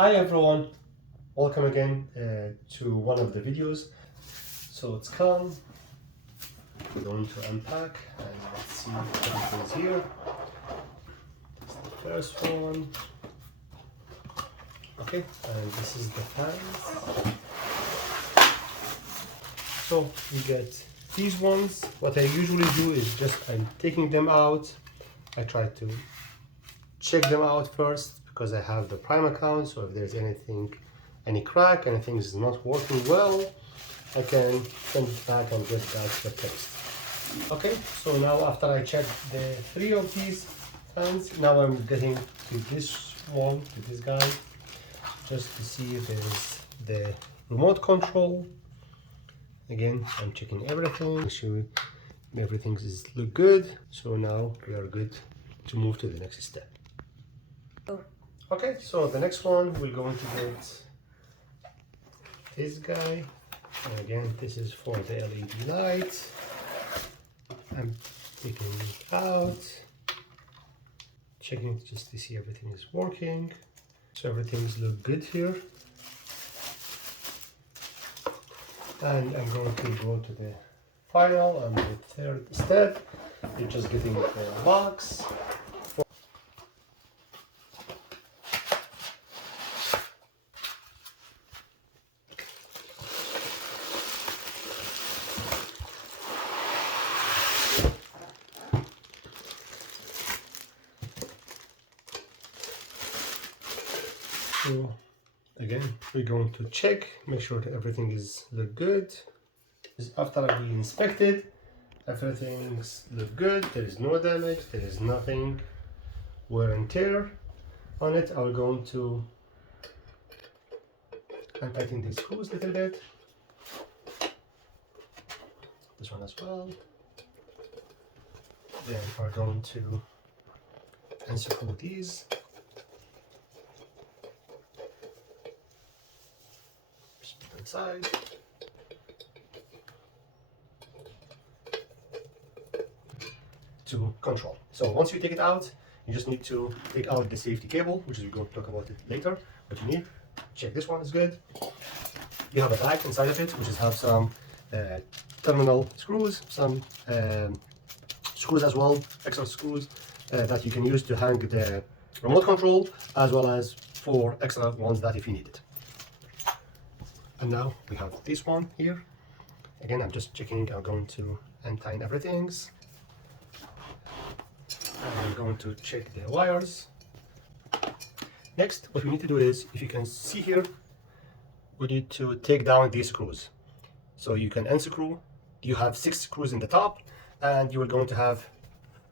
Hi everyone, welcome again to one of the videos. So it's calm. We're going to unpack and let's see what is here. This is the first one. Okay, and this is the fans. So you get these ones. What I usually do is just I'm taking them out. I try to check them out first because I have the Prime account, so if there's any crack, anything is not working well, I can send it back and get that replaced. Okay, so now after I check the 3 of these fans, now I'm getting to this one, to this guy, just to see if there's the remote control. Again, I'm checking everything, make sure everything is look good. So now we are good to move to the next step. Okay, so the next one we're going to get this guy. And again, this is for the LED light. I'm taking it out, checking just to see everything is working. So everything's look good here. And I'm going to go to the final and the third step. You're just getting the box. So again, we're going to check, make sure that everything is look good. After we inspected, everything's look good. There is no damage. There is nothing wear and tear on it. I'm going to untighten these screws a little bit. This one as well. Then we're going to unscrew these. Just put inside. To control. So once you take it out, you just need to take out the safety cable, which is we're going to talk about it later. What you need, check this one is good. You have a bag inside of it, which is have some terminal screws, some screws as well, extra screws that you can use to hang the remote control, as well as 4 extra ones that if you need it. And now we have this one here. Again, I'm just checking. I'm going to untie everything. I'm going to check the wires. Next, what we need to do is, if you can see here, we need to take down these screws. So you can unscrew. You have 6 screws in the top, and you are going to have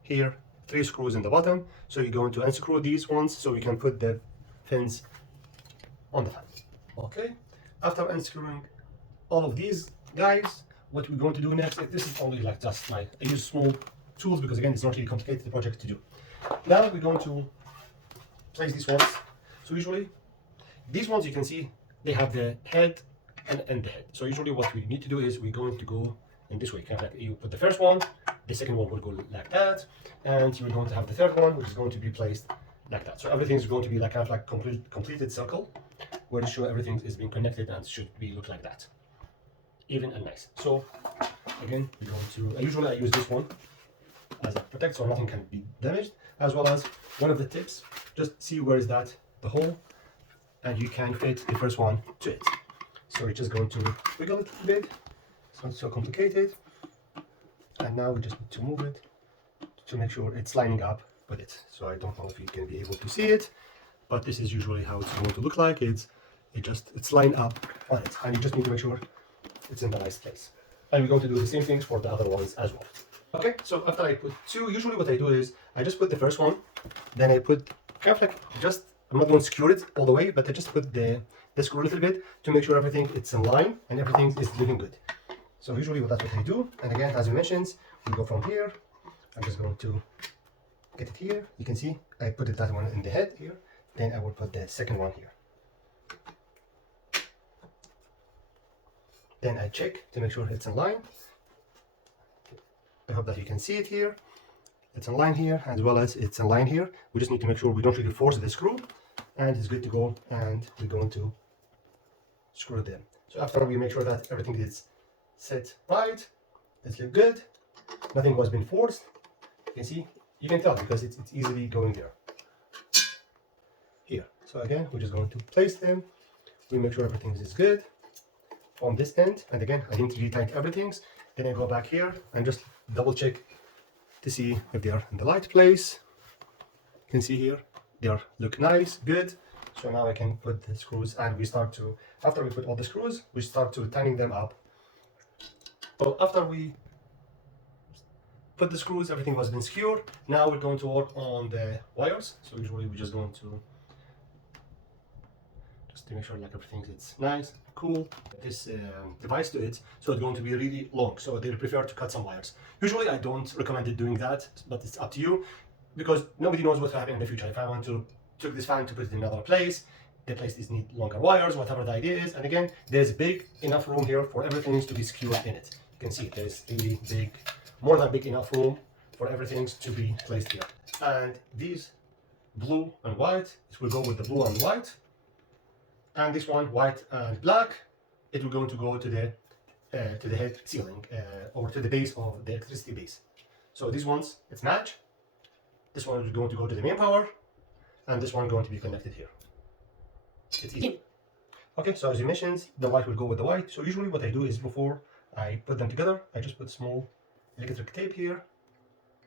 here 3 screws in the bottom. So you're going to unscrew these ones so you can put the fins on the fan. Okay, after unscrewing all of these guys, what we're going to do next, this is only like just I use small tools because again it's not really complicated project to do. Now we're going to place these ones. So usually these ones you can see they have the head and the head. So usually what we need to do is we're going to go in this way. Kind of like you put the first one, the second one will go like that, and you're going to have the third one which is going to be placed like that. So everything is going to be like kind of like completed circle where you show everything is being connected and should be look like that, even and nice. So again we're going to usually I use this one as a protect so nothing can be damaged, as well as one of the tips, just see where is that the hole, and you can fit the first one to it. So you're just going to wiggle it a bit. It's not so complicated, and now we just need to move it to make sure it's lining up with it. So I don't know if you can be able to see it, but this is usually how it's going to look like. It's lined up on it, and you just need to make sure it's in the nice place. And we're going to do the same things for the other ones as well. Okay, so after I put 2, usually what I do is I just put the first one, then I put kind of like just, I'm not going to secure it all the way, but I just put the screw a little bit to make sure everything it's in line and everything is looking good. So usually that's what I do. And again, as we mentioned, we go from here. I'm just going to get it here. You can see I put that one in the head here. Then I will put the second one here. Then I check to make sure it's in line. I hope that you can see it here. It's in line here as well as it's in line here. We just need to make sure we don't really force the screw and it's good to go, and we're going to screw it in. So after we make sure that everything is set right, it's look good, nothing was been forced, you can tell because it's easily going there. Here. So again, we're just going to place them. We make sure everything is good from this end. And again, I didn't really tighten everything. Then I go back here and just double check to see if they are in the right place. You can see here, they are look nice, good. So now I can put the screws, and we start to, after we put all the screws, we start to tighten them up. So after we put the screws, everything was been secured. Now we're going to work on the wires. So usually we're just going to make sure like everything is nice, cool. This device to it, so it's going to be really long. So they prefer to cut some wires. Usually I don't recommend it doing that, but it's up to you because nobody knows what will happen in the future. If I want to take this fan to put it in another place, the place is need longer wires, whatever the idea is. And again, there's big enough room here for everything to be secured in it. You can see there's really big, more than big enough room for everything to be placed here. And these blue and white, it will go with the blue and white. And this one, white and black, it will going to go to the head ceiling or to the base of the electricity base. So these ones, it's match. This one is going to go to the main power, and this one going to be connected here. It's easy. Okay, so as you mentioned, the white will go with the white. So usually what I do is before I put them together, I just put small electric tape here,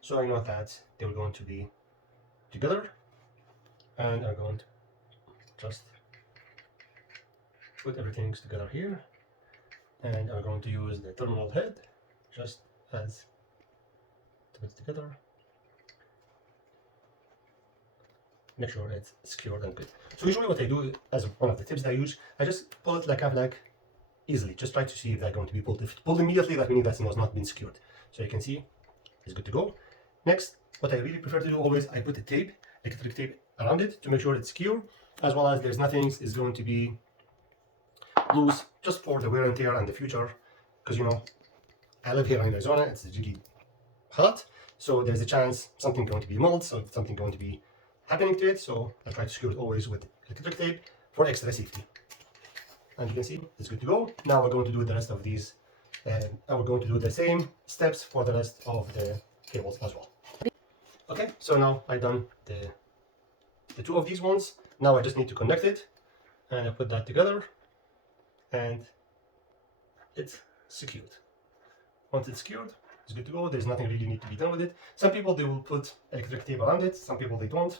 so I know that they're going to be together, and I'm going to just put everything together here, and I'm going to use the terminal head just as to put it together. Make sure it's secured and good. So usually what I do as one of the tips that I use, I just pull it like easily. Just try to see if they're going to be pulled. If it's pulled immediately, that means that it was not been secured. So you can see it's good to go. Next, what I really prefer to do always, I put the tape, electric tape around it to make sure it's secure, as well as there's nothing is going to be loose, just for the wear and tear and the future. Because you know, I live here in Arizona, it's really hot, so there's a chance something going to be mold, so something going to be happening to it. So I try to secure it always with electric tape for extra safety. And you can see it's good to go. Now we're going to do the rest of these, and we're going to do the same steps for the rest of the cables as well. Okay, so now I've done the two of these ones. Now I just need to connect it, and I put that together, and it's secured. Once it's secured, it's good to go. There's nothing really need to be done with it. Some people, they will put electric tape around it. Some people, they don't.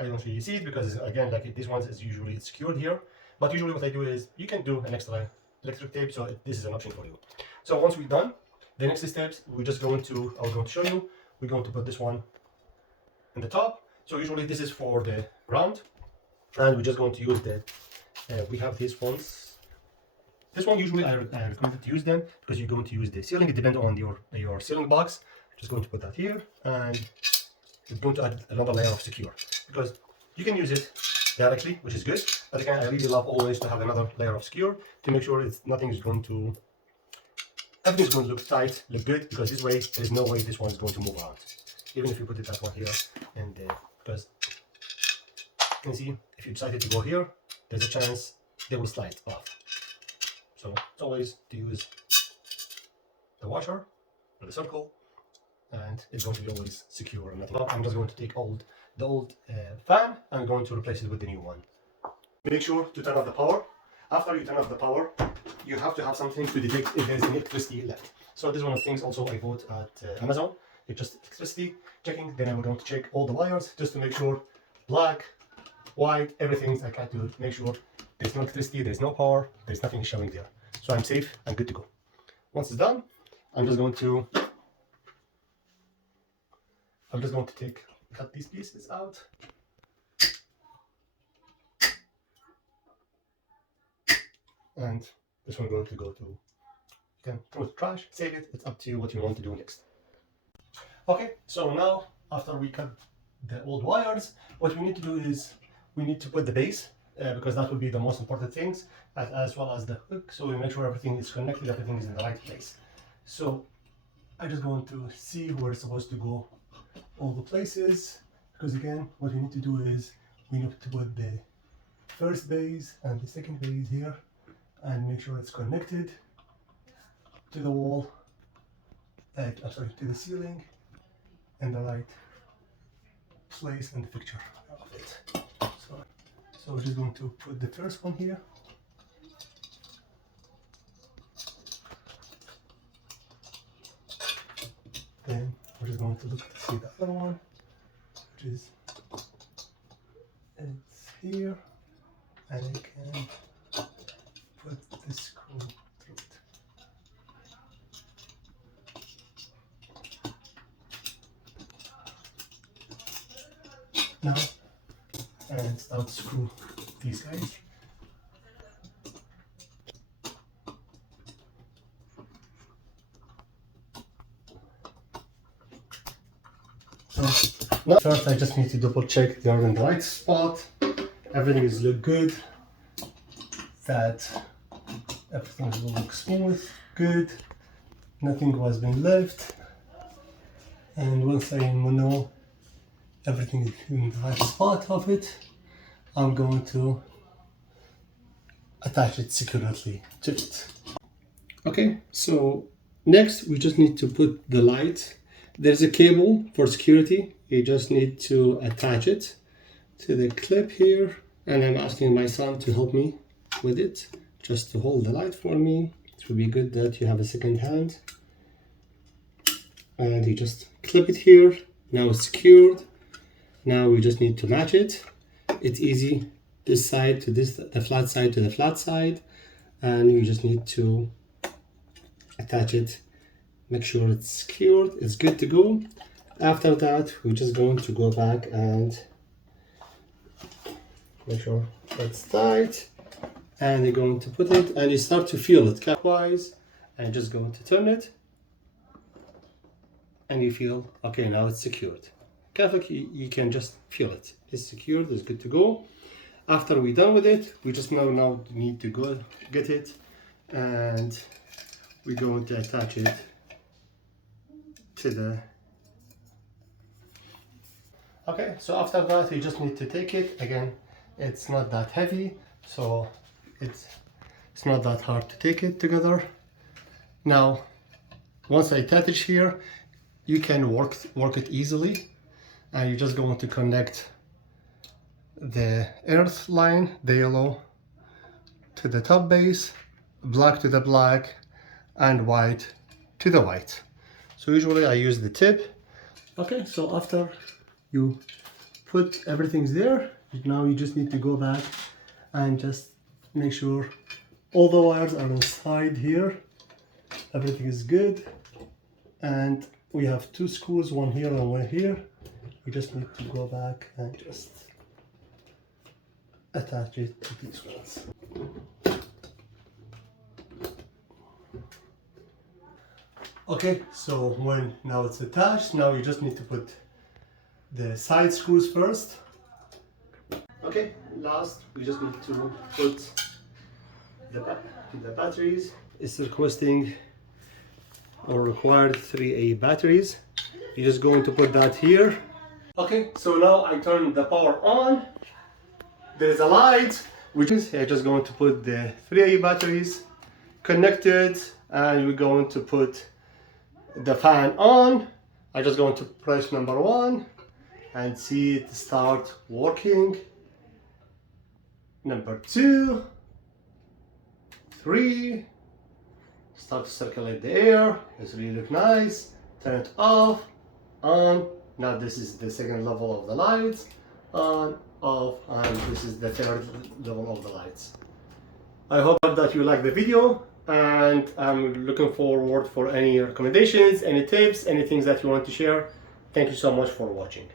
I don't really see it because again, like this one is usually secured here. But usually what I do is you can do an extra electric tape, so this is an option for you. So once we're done, the next steps I'm going to show you. We're going to put this one in the top. So usually this is for the ground, and we're just going to use the we have these ones. This one usually I recommend to use them because you're going to use the ceiling. It depends on your ceiling box. Just going to put that here, and it's going to add another layer of secure because you can use it directly, which is good. But again, I really love always to have another layer of secure to make sure everything is going to look tight, look good, because this way there's no way this one is going to move around. Even if you put it that one here, and because you can see if you decided to go here, there's a chance they will slide off. So it's always to use the washer or the circle, and it's going to be always secure and nothing. I'm just going to take the old fan and I'm going to replace it with the new one. Make sure to turn off the power. After you turn off the power, you have to have something to detect if there's any electricity left. So this is one of the things also I bought at Amazon. It's just electricity checking. Then I'm going to check all the wires just to make sure black, white, everything. I try to make sure there's no electricity, there's no power, there's nothing showing there. So I'm safe and good to go. Once it's done, I'm just going to cut these pieces out. And this one going to go to, you can throw it trash, save it, it's up to you what you want to do next. Okay, so now after we cut the old wires, what we need to do is we need to put the base, because that will be the most important things, as well as the hook, so we make sure everything is connected, everything is in the right place. So I just going to see where it's supposed to go, all the places, because again, what we need to do is we need to put the first base and the second base here and make sure it's connected to the wall, to the ceiling, in the right place in the picture of it. So we're just going to put the first one here. Then we're just going to look to see the other one, which is it's here, and I can put the screw through it. Now, and start to screw these guys. So now first I just need to double check they're in the right spot. Everything is look good. That everything will look smooth, good. Nothing has been left. And once I know everything is in the right spot of it, I'm going to attach it securely to it. Okay, so next we just need to put the light. There's a cable for security. You just need to attach it to the clip here, and I'm asking my son to help me with it, just to hold the light for me. It would be good that you have a second hand. And you just clip it here. Now it's secured. Now we just need to match it. It's easy, this side to this, the flat side to the flat side, and you just need to attach it, make sure it's secured, it's good to go. After that, we're just going to go back and make sure it's tight, and you're going to put it, and you start to feel it clockwise, and just going to turn it, and you feel, okay, now it's secured. You can just feel it. It's secured, it's good to go. After we're done with it, we just now need to go get it, and we're going to attach it to the... Okay, so after that, you just need to take it. Again, it's not that heavy, so it's not that hard to take it together. Now, once I attach it here, you can work it easily. And you're just going to connect the earth line, the yellow, to the top base, black to the black, and white to the white. So usually I use the tip. Okay, so after you put everything's there, now you just need to go back and just make sure all the wires are inside here. Everything is good. And we have two screws, one here and one here. You just need to go back and just attach it to these ones. Okay, so now it's attached, now you just need to put the side screws first. Okay, last we just need to put the batteries. It's requesting or required 3A batteries. You're just going to put that here. Okay, so now I turn the power on. There's a light, which is I'm just going to put the 3A batteries connected, and we're going to put the fan on. I'm just going to press number 1 and see it start working. Number 2, 3, start to circulate the air. It's really nice. Turn it off, on. Now this is the second level of the lights, on, off, and this is the third level of the lights. I hope that you like the video, and I'm looking forward for any recommendations, any tips, any things that you want to share. Thank you so much for watching.